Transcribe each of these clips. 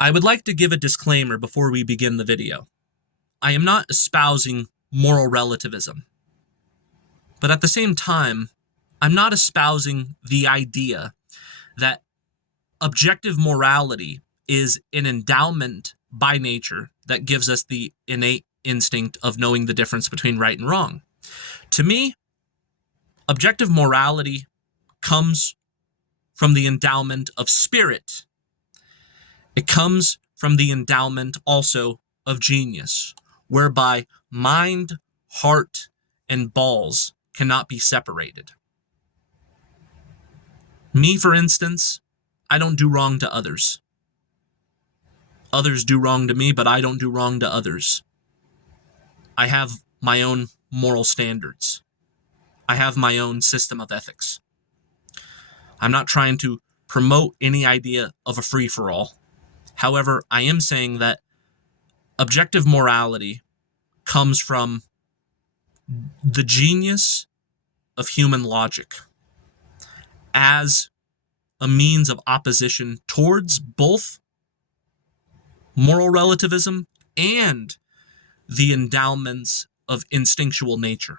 I would like to give a disclaimer before we begin the video. I am not espousing moral relativism, but at the same time, I'm not espousing the idea that objective morality is an endowment by nature that gives us the innate instinct of knowing the difference between right and wrong. To me, objective morality comes from the endowment of spirit. It comes from the endowment also of genius, whereby mind, heart, and balls cannot be separated. Me, for instance, I don't do wrong to others. Others do wrong to me, but I don't do wrong to others. I have my own moral standards. I have my own system of ethics. I'm not trying to promote any idea of a free-for-all. However, I am saying that objective morality comes from the genius of human logic as a means of opposition towards both moral relativism and the endowments of instinctual nature.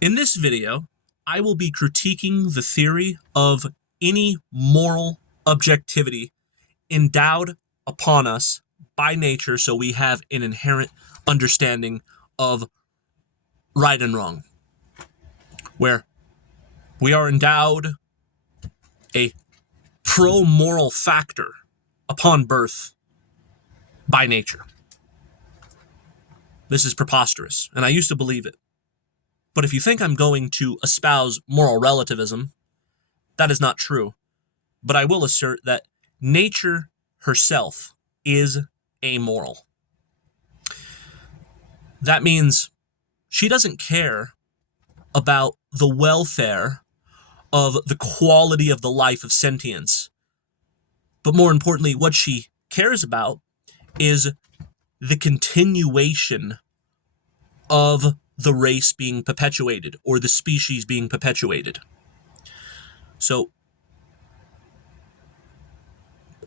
In this video, I will be critiquing the theory of any moral objectivity endowed upon us by nature so we have an inherent understanding of right and wrong, where we are endowed a pro-moral factor upon birth by nature. This is preposterous, and I used to believe it. But if you think I'm going to espouse moral relativism, that is not true. But I will assert that nature herself is amoral. That means she doesn't care about the welfare of the quality of the life of sentience. But more importantly, what she cares about is the continuation of the race being perpetuated or the species being perpetuated. So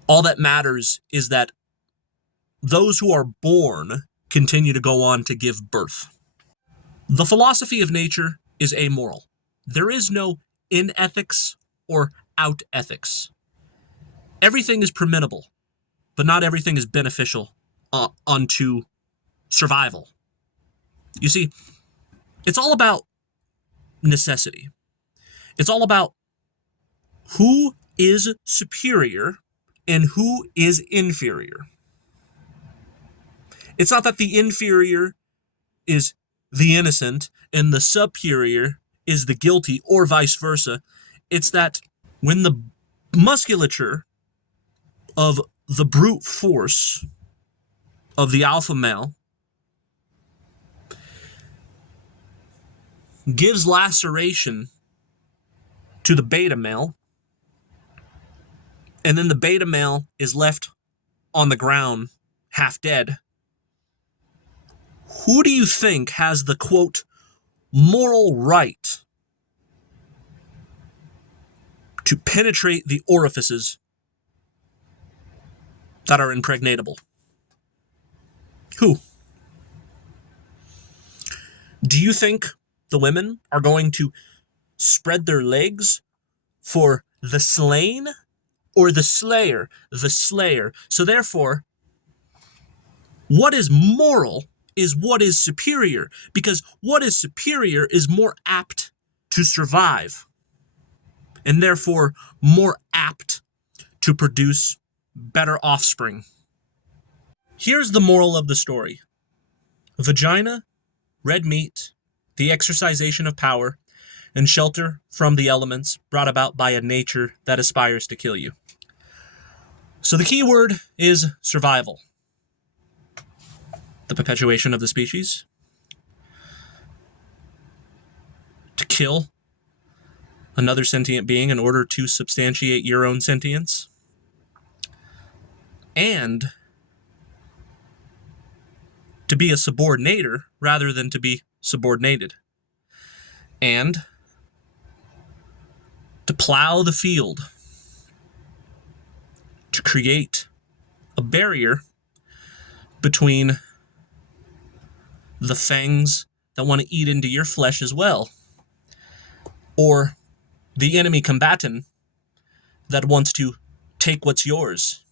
all that matters is that those who are born continue to go on to give birth. The philosophy of nature is amoral. There is no in ethics or out ethics. Everything is permissible, but not everything is beneficial unto survival. You see, it's all about necessity. It's all about who is superior and who is inferior. It's not that the inferior is the innocent and the superior is the guilty, or vice versa. It's that when the musculature of the brute force of the alpha male gives laceration to the beta male, and then the beta male is left on the ground half dead, who do you think has the, quote, moral right to penetrate the orifices that are impregnatable? Who? Do you think the women are going to spread their legs for the slain or the slayer? The slayer. So therefore, what is moral is what is superior, because what is superior is more apt to survive, and therefore more apt to produce better offspring. Here's the moral of the story. Vagina, red meat, the exercisation of power, and shelter from the elements brought about by a nature that aspires to kill you. So the key word is survival. The perpetuation of the species. To kill another sentient being in order to substantiate your own sentience. And to be a subordinator rather than to be subordinated. And to plow the field create a barrier between the fangs that want to eat into your flesh as well, or the enemy combatant that wants to take what's yours,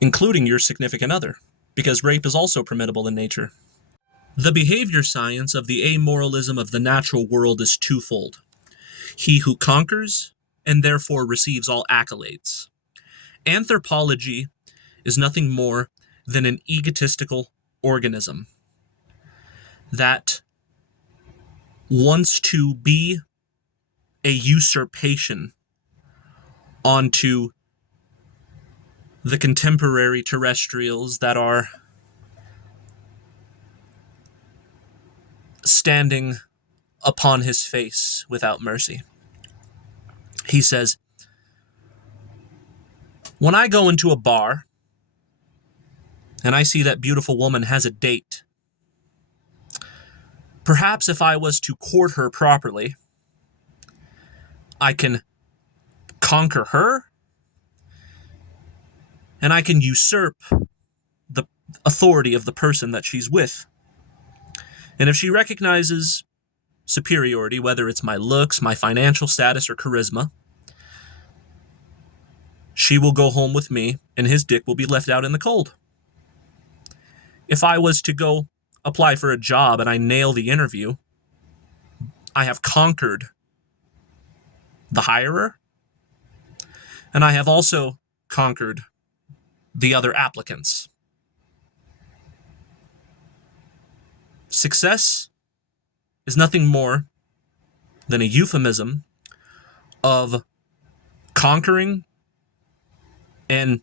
including your significant other, because rape is also permissible in nature. The behavior science of the amoralism of the natural world is twofold. He who conquers and therefore receives all accolades. Anthropology is nothing more than an egotistical organism that wants to be a usurpation onto the contemporary terrestrials that are standing upon his face without mercy. He says, when I go into a bar and I see that beautiful woman has a date, perhaps if I was to court her properly, I can conquer her and I can usurp the authority of the person that she's with. And if she recognizes superiority, whether it's my looks, my financial status, or charisma, she will go home with me and his dick will be left out in the cold. If I was to go apply for a job and I nail the interview, I have conquered the hirer, and I have also conquered the other applicants. Success is nothing more than a euphemism of conquering and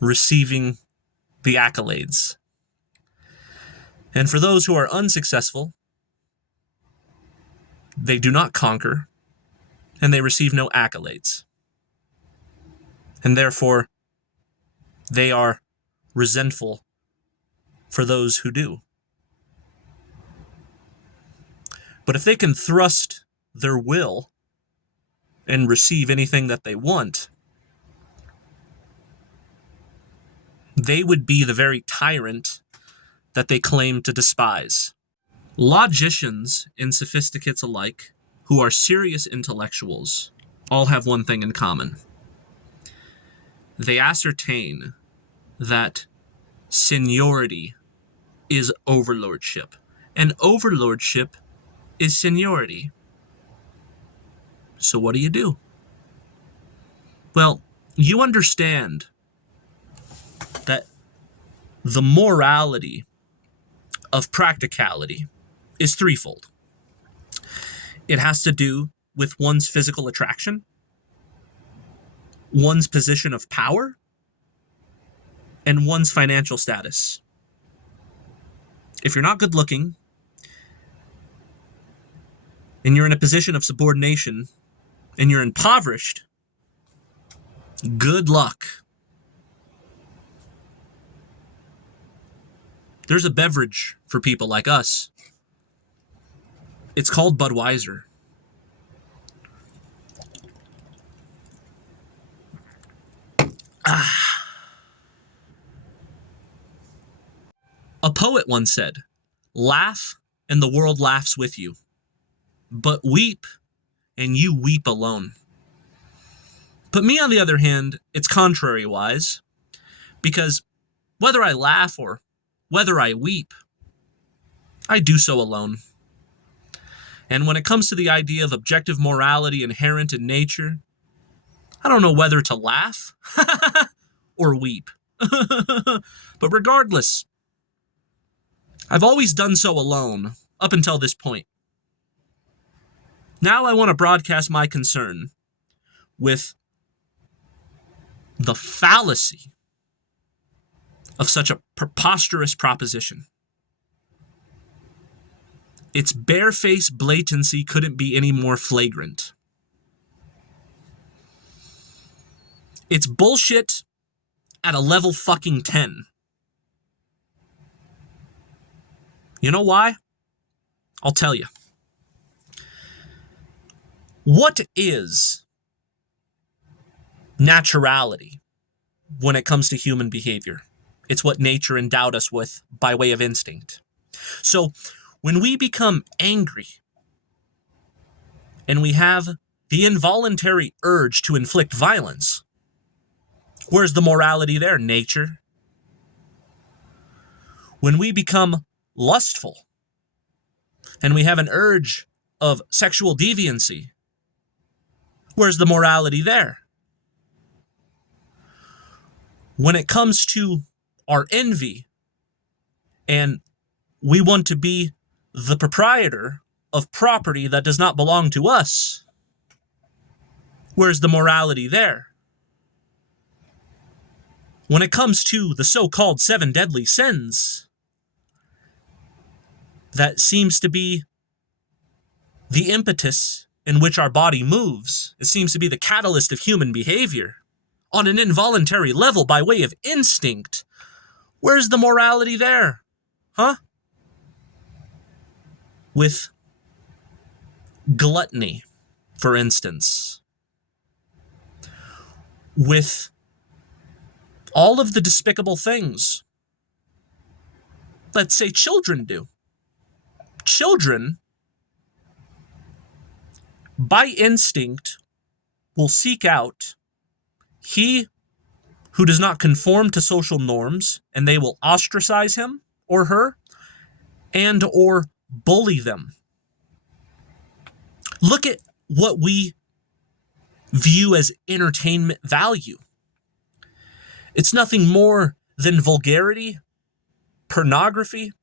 receiving the accolades. And for those who are unsuccessful, they do not conquer and they receive no accolades. And therefore, they are resentful for those who do. But if they can thrust their will and receive anything that they want, they would be the very tyrant that they claim to despise. Logicians and sophisticates alike, who are serious intellectuals, all have one thing in common. They ascertain that seniority is overlordship, and overlordship is seniority. So what do? Well, you understand that the morality of practicality is threefold. It has to do with one's physical attraction, one's position of power, and one's financial status. If you're not good looking, and you're in a position of subordination, and you're impoverished, good luck. There's a beverage for people like us. It's called Budweiser. A poet once said, "Laugh, and the world laughs with you. But weep, and you weep alone." But me, on the other hand, it's contrary-wise, because whether I laugh or whether I weep, I do so alone. And when it comes to the idea of objective morality inherent in nature, I don't know whether to laugh or weep. But regardless, I've always done so alone up until this point. Now I want to broadcast my concern with the fallacy of such a preposterous proposition. Its barefaced blatancy couldn't be any more flagrant. It's bullshit at a level fucking 10. You know why? I'll tell you. What is naturality when it comes to human behavior. It's what nature endowed us with by way of instinct. So when we become angry and we have the involuntary urge to inflict violence, where's the morality there? Nature. When we become lustful and we have an urge of sexual deviancy, where's the morality there? When it comes to our envy and we want to be the proprietor of property that does not belong to us, where's the morality there? When it comes to the so-called 7 deadly sins, that seems to be the impetus in which our body moves. It seems to be the catalyst of human behavior on an involuntary level by way of instinct. Where's the morality there? Huh? With gluttony, for instance. With all of the despicable things, let's say, children do. Children, by instinct, will seek out he who does not conform to social norms, and they will ostracize him or her and or bully them. Look at what we view as entertainment value. It's nothing more than vulgarity, pornography,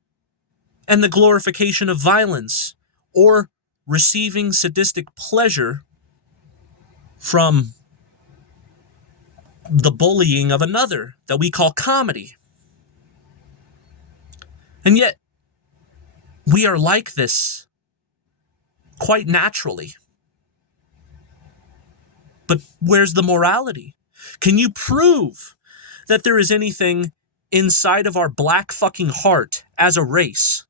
and the glorification of violence, or receiving sadistic pleasure from the bullying of another that we call comedy. And yet, we are like this quite naturally. But where's the morality? Can you prove that there is anything inside of our black fucking heart as a race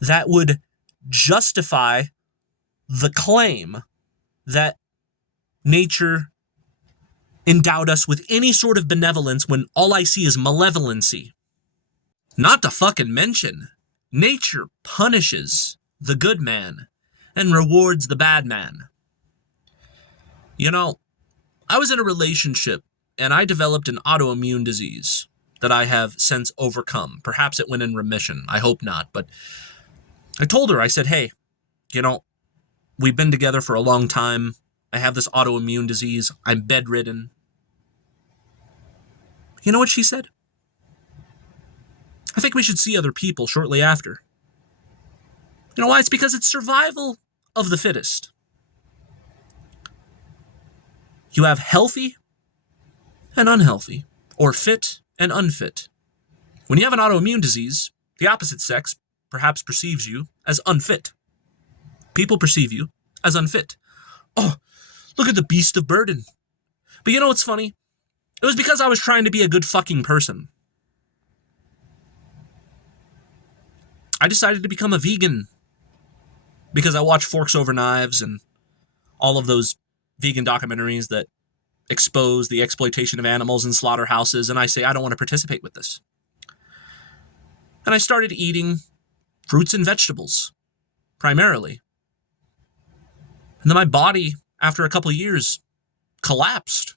that would justify the claim that nature endowed us with any sort of benevolence when all I see is malevolency? Not to fucking mention, nature punishes the good man and rewards the bad man. You know, I was in a relationship and I developed an autoimmune disease that I have since overcome. Perhaps it went in remission. I hope not. But I told her, I said, hey, we've been together for a long time. I have this autoimmune disease. I'm bedridden. You know what she said? I think we should see other people shortly after. You know why? It's because it's survival of the fittest. You have healthy and unhealthy, or fit and unfit. When you have an autoimmune disease, the opposite sex perhaps perceives you as unfit. People perceive you as unfit. Oh, look at the beast of burden. But you know what's funny? It was because I was trying to be a good fucking person. I decided to become a vegan because I watch Forks Over Knives and all of those vegan documentaries that expose the exploitation of animals in slaughterhouses, and I say, I don't want to participate with this. And I started eating fruits and vegetables, primarily. And then my body, after a couple of years, collapsed.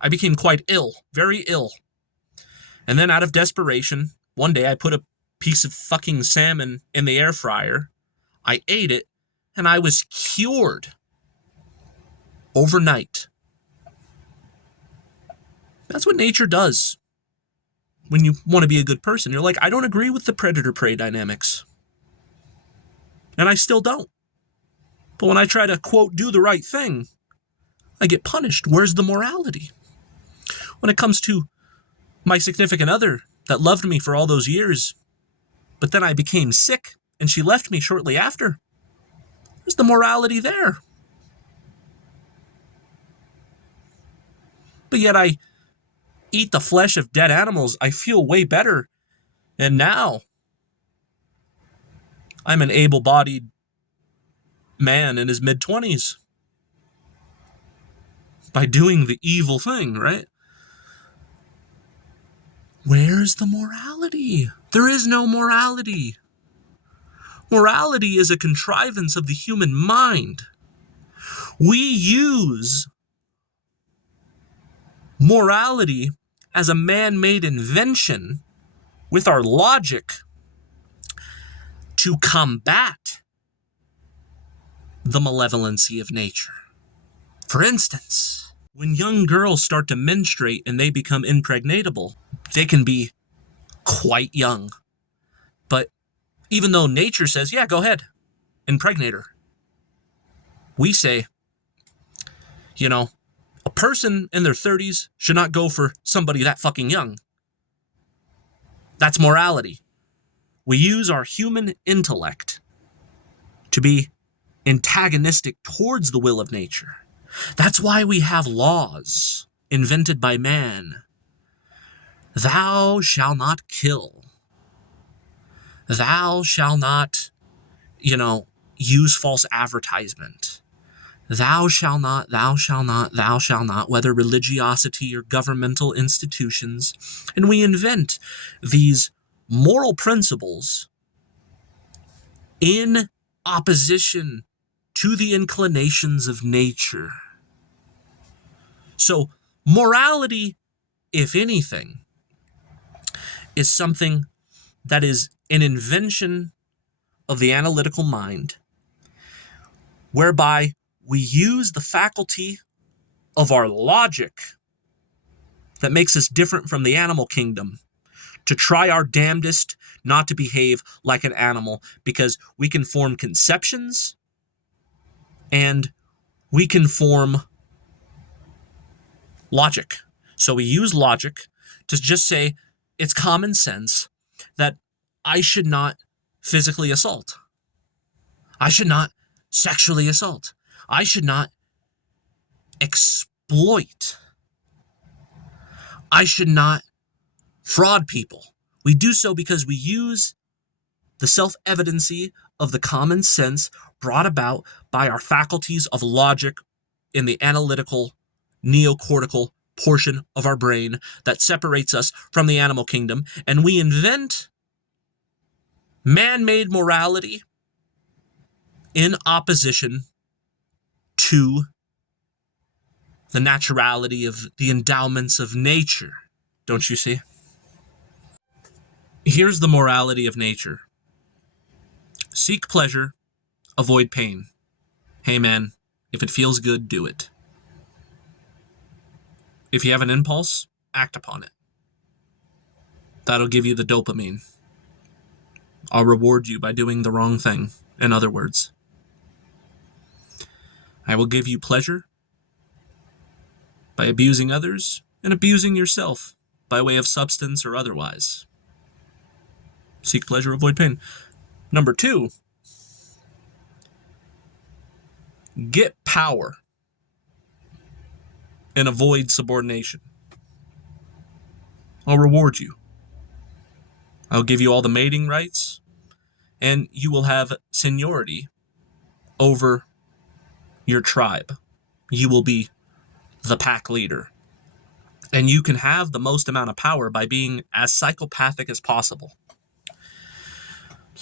I became quite ill, very ill. And then out of desperation, one day I put a piece of fucking salmon in the air fryer. I ate it, and I was cured overnight. That's what nature does when you want to be a good person. You're like, I don't agree with the predator-prey dynamics. And I still don't. But when I try to, quote, do the right thing, I get punished. Where's the morality? When it comes to my significant other that loved me for all those years, but then I became sick and she left me shortly after, where's the morality there? But yet I eat the flesh of dead animals, I feel way better. And now I'm an able-bodied man in his mid-20s. by doing the evil thing, right? Where's the morality? There is no morality. Morality is a contrivance of the human mind. We use morality as a man-made invention with our logic to combat the malevolency of nature. For instance, when young girls start to menstruate and they become impregnatable, they can be quite young. But even though nature says, yeah, go ahead, impregnate her, we say, a person in their 30s should not go for somebody that fucking young. That's morality. We use our human intellect to be antagonistic towards the will of nature. That's why we have laws invented by man. Thou shalt not kill. Thou shalt not, use false advertisement. Thou shalt not, thou shalt not, thou shalt not, whether religiosity or governmental institutions. And we invent these moral principles in opposition to the inclinations of nature. So, morality, if anything, is something that is an invention of the analytical mind, whereby we use the faculty of our logic that makes us different from the animal kingdom to try our damnedest not to behave like an animal, because we can form conceptions and we can form logic. So we use logic to just say it's common sense that I should not physically assault. I should not sexually assault. I should not exploit. I should not fraud people. We do so because we use the self-evidency of the common sense brought about by our faculties of logic in the analytical, neocortical portion of our brain that separates us from the animal kingdom, and we invent man-made morality in opposition to the naturality of the endowments of nature. Don't you see? Here's the morality of nature. Seek pleasure, avoid pain. Hey man, if it feels good, do it. If you have an impulse, act upon it. That'll give you the dopamine. I'll reward you by doing the wrong thing. In other words, I will give you pleasure by abusing others and abusing yourself by way of substance or otherwise. Seek pleasure, avoid pain. Number 2, get power and avoid subordination. I'll reward you. I'll give you all the mating rights, and you will have seniority over your tribe. You will be the pack leader. And you can have the most amount of power by being as psychopathic as possible.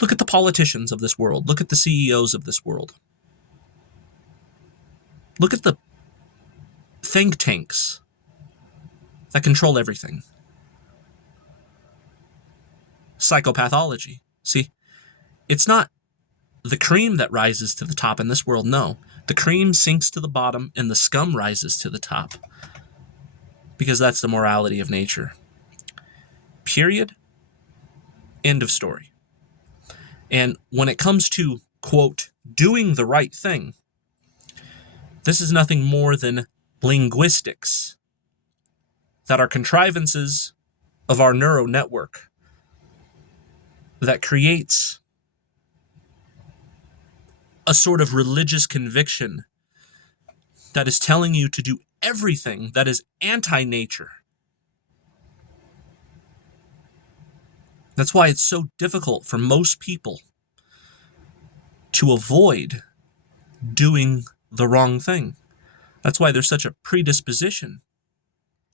Look at the politicians of this world. Look at the CEOs of this world. Look at the think tanks that control everything. Psychopathology. See, it's not the cream that rises to the top in this world. No, the cream sinks to the bottom and the scum rises to the top. Because that's the morality of nature. Period. End of story. And when it comes to, quote, doing the right thing, this is nothing more than linguistics that are contrivances of our neural network that creates a sort of religious conviction that is telling you to do everything that is anti-nature. That's why it's so difficult for most people to avoid doing the wrong thing. That's why there's such a predisposition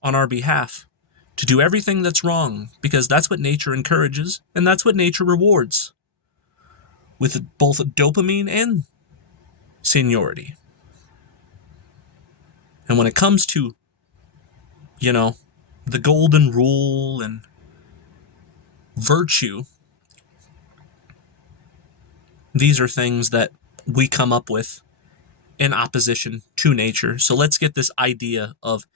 on our behalf to do everything that's wrong, because that's what nature encourages and that's what nature rewards, with both dopamine and seniority. And when it comes to, the golden rule and virtue, these are things that we come up with in opposition to nature. So let's get this idea of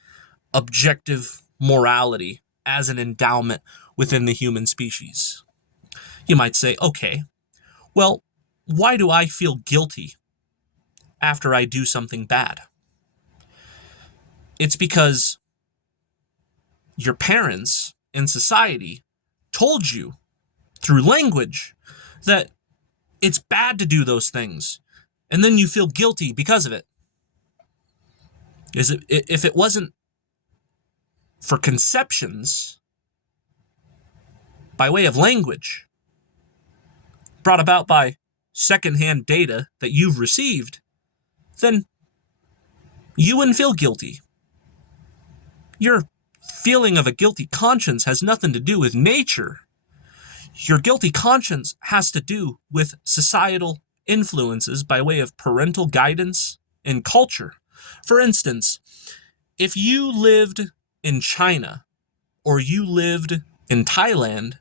objective morality as an endowment within the human species. You might say, okay, well, why do I feel guilty after I do something bad? It's because your parents and society told you through language that it's bad to do those things, and then you feel guilty because of it. If it wasn't for conceptions by way of language brought about by secondhand data that you've received, then you wouldn't feel guilty. Your feeling of a guilty conscience has nothing to do with nature. Your guilty conscience has to do with societal influences by way of parental guidance and culture. For instance, if you lived in China or you lived in Thailand,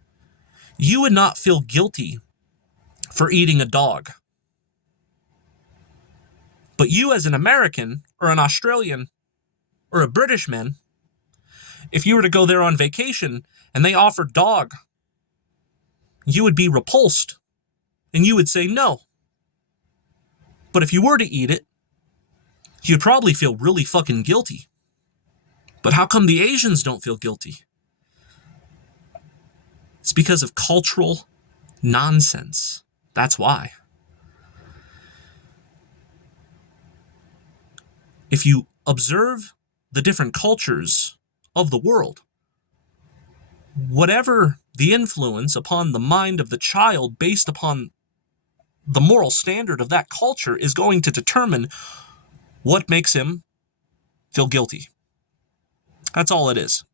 you would not feel guilty for eating a dog. But you, as an American or an Australian or a British man, if you were to go there on vacation and they offered dog, you would be repulsed and you would say no. But if you were to eat it, you'd probably feel really fucking guilty. But how come the Asians don't feel guilty? It's because of cultural nonsense. That's why. If you observe the different cultures of the world, whatever the influence upon the mind of the child based upon the moral standard of that culture is going to determine what makes him feel guilty. That's all it is.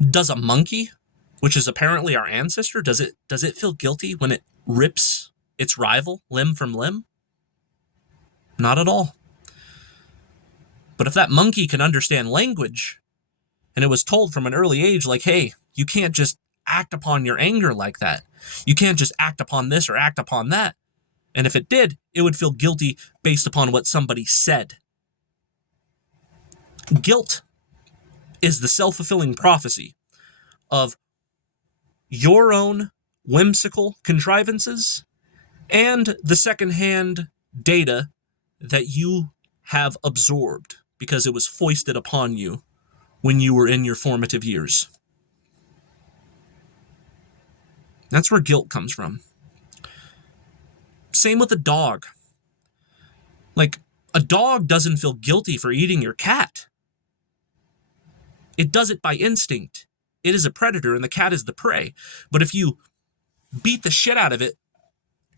Does a monkey, which is apparently our ancestor, does it feel guilty when it rips its rival limb from limb? Not at all. But if that monkey can understand language, and it was told from an early age, like, hey, you can't just act upon your anger like that. You can't just act upon this or act upon that. And if it did, it would feel guilty based upon what somebody said. Guilt is the self-fulfilling prophecy of your own whimsical contrivances and the secondhand data that you have absorbed because it was foisted upon you when you were in your formative years. That's where guilt comes from. Same with a dog. Like, a dog doesn't feel guilty for eating your cat. It does it by instinct. It is a predator and the cat is the prey. But if you beat the shit out of it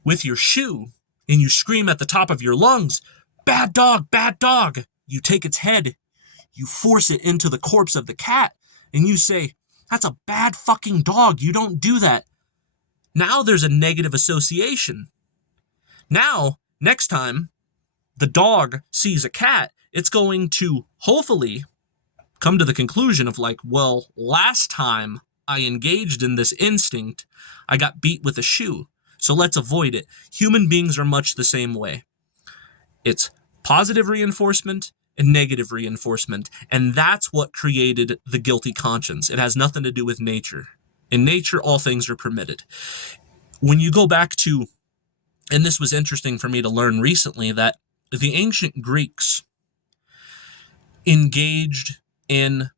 with your shoe and you scream at the top of your lungs, bad dog, you take its head, you force it into the corpse of the cat, and you say, that's a bad fucking dog, you don't do that. Now there's a negative association. Now, next time the dog sees a cat, it's going to hopefully come to the conclusion of like, well, last time I engaged in this instinct, I got beat with a shoe. So let's avoid it. Human beings are much the same way. It's positive reinforcement and negative reinforcement. And that's what created the guilty conscience. It has nothing to do with nature. In nature, all things are permitted. When you go back to, and this was interesting for me to learn recently, that the ancient Greeks engaged in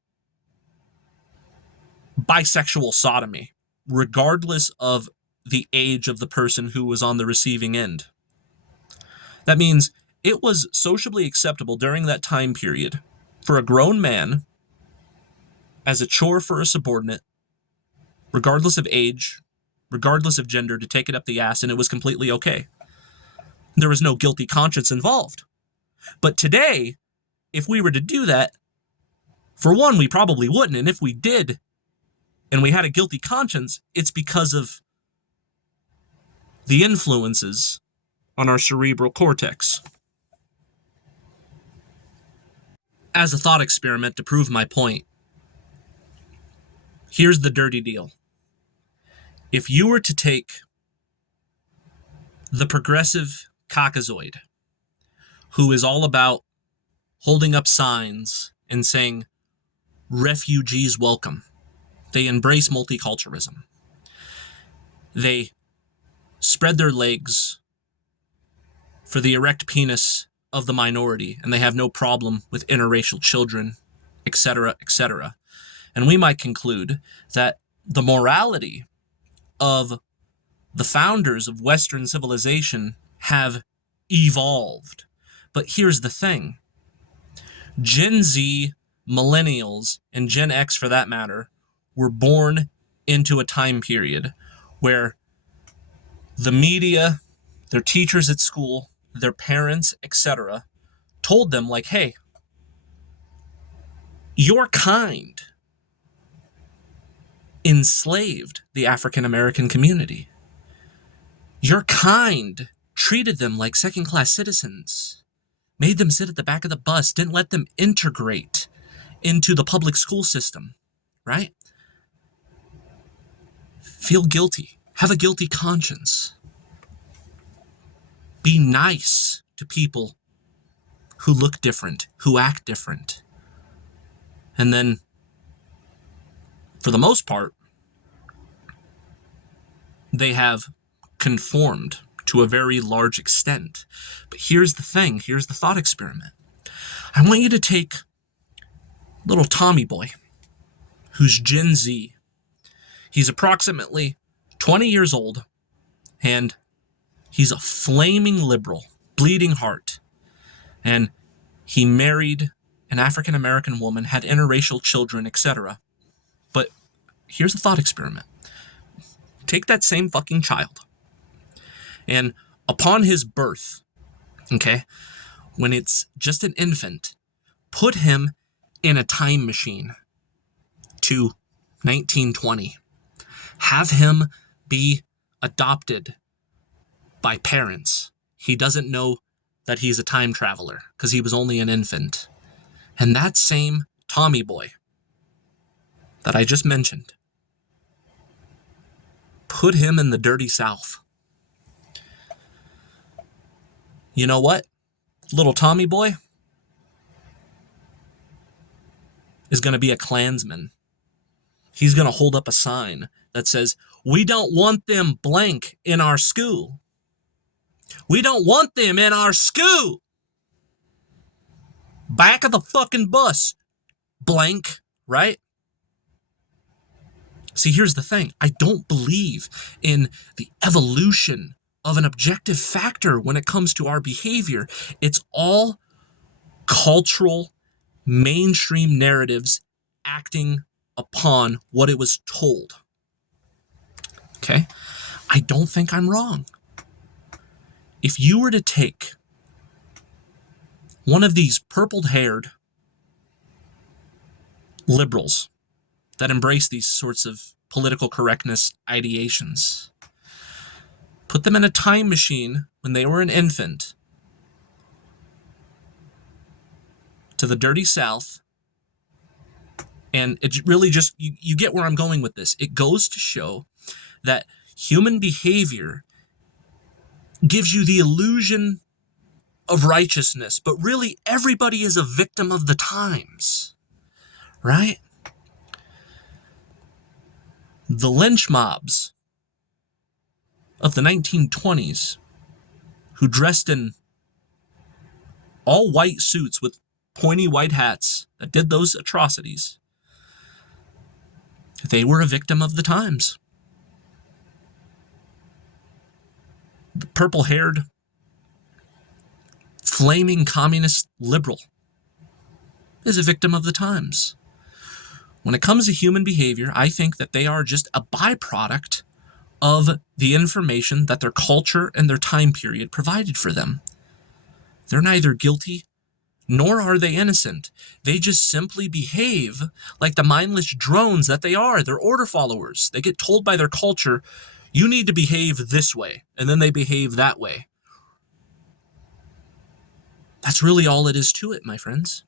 bisexual sodomy, regardless of the age of the person who was on the receiving end. That means it was socially acceptable during that time period for a grown man, as a chore for a subordinate, regardless of age, regardless of gender, to take it up the ass, and it was completely okay. There was no guilty conscience involved. But today, if we were to do that, for one, we probably wouldn't. And if we did, and we had a guilty conscience, it's because of the influences on our cerebral cortex. As a thought experiment to prove my point, here's the dirty deal. If you were to take the progressive caucasoid, who is all about holding up signs and saying, refugees welcome. They embrace multiculturalism. They spread their legs for the erect penis of the minority, and they have no problem with interracial children, etc., etc. And we might conclude that the morality of the founders of Western civilization have evolved. But here's the thing. Gen Z, millennials, and Gen X, for that matter, were born into a time period where the media, their teachers at school, their parents, etc., told them, like, hey, your kind enslaved the African American community. Your kind treated them like second-class citizens, made them sit at the back of the bus, didn't let them integrate into the public school system, right? Feel guilty. Have a guilty conscience. Be nice to people who look different, who act different. And then, for the most part, they have conformed to a very large extent. But here's the thing, here's the thought experiment. I want you to take little Tommy boy, who's Gen Z. He's approximately 20 years old, and he's a flaming liberal, bleeding heart. And he married an African American woman, had interracial children, etc. But here's a thought experiment. Take that same fucking child, and upon his birth, okay, when it's just an infant, put him in a time machine to 1920. Have him be adopted by parents. He doesn't know that he's a time traveler because he was only an infant. And that same Tommy boy that I just mentioned, put him in the dirty South. You know what? Little Tommy boy is going to be a Klansman. He's going to hold up a sign that says, we don't want them blank in our school. We don't want them in our school. Back of the fucking bus, blank, right? See, here's the thing. I don't believe in the evolution of an objective factor when it comes to our behavior. It's all cultural, mainstream narratives acting upon what it was told. Okay? I don't think I'm wrong. If you were to take one of these purple-haired liberals that embrace these sorts of political correctness ideations, put them in a time machine when they were an infant to the dirty South, and it really just, you get where I'm going with this. It goes to show that human behavior gives you the illusion of righteousness, but really everybody is a victim of the times, right? The lynch mobs of the 1920s, who dressed in all white suits with pointy white hats that did those atrocities, they were a victim of the times. The purple-haired, flaming communist liberal is a victim of the times. When it comes to human behavior, I think that they are just a byproduct of the information that their culture and their time period provided for them. They're neither guilty nor are they innocent. They just simply behave like the mindless drones that they are. They're order followers. They get told by their culture, you need to behave this way, and then they behave that way. That's really all it is to it, my friends.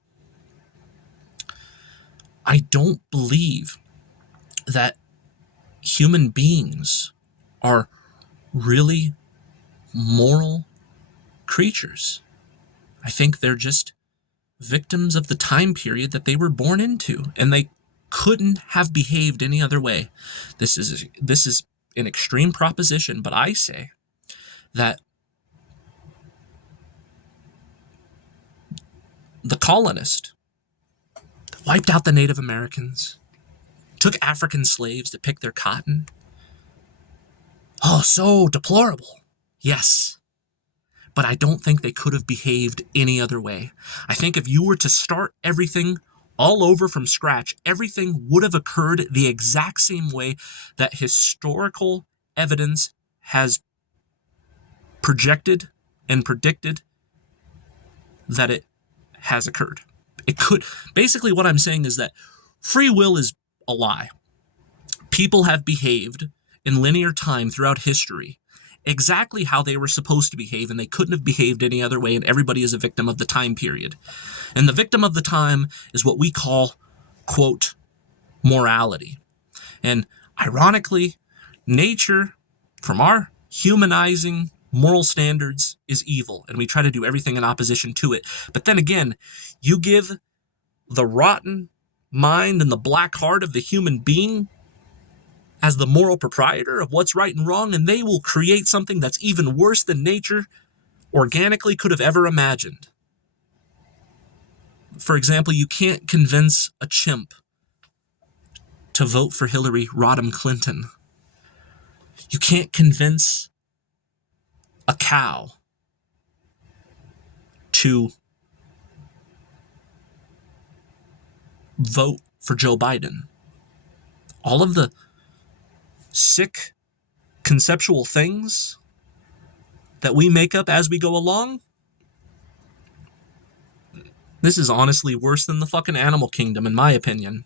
I don't believe that human beings are really moral creatures. I think they're just victims of the time period that they were born into, and they couldn't have behaved any other way. This is an extreme proposition, but I say that the colonist wiped out the Native Americans, took African slaves to pick their cotton. Oh, so deplorable. Yes. But I don't think they could have behaved any other way. I think if you were to start everything all over from scratch, everything would have occurred the exact same way that historical evidence has projected and predicted that it has occurred. It could. Basically, what I'm saying is that free will is a lie. People have behaved in linear time throughout history exactly how they were supposed to behave, and they couldn't have behaved any other way, and everybody is a victim of the time period. And the victim of the time is what we call, quote, morality. And ironically, nature, from our humanizing moral standards, is evil, and we try to do everything in opposition to it. But then again, you give the rotten mind and the black heart of the human being as the moral proprietor of what's right and wrong, and they will create something that's even worse than nature organically could have ever imagined. For example, you can't convince a chimp to vote for Hillary Rodham Clinton. You can't convince a cow to vote for Joe Biden. All of the sick conceptual things that we make up as we go along, this is honestly worse than the fucking animal kingdom, in my opinion.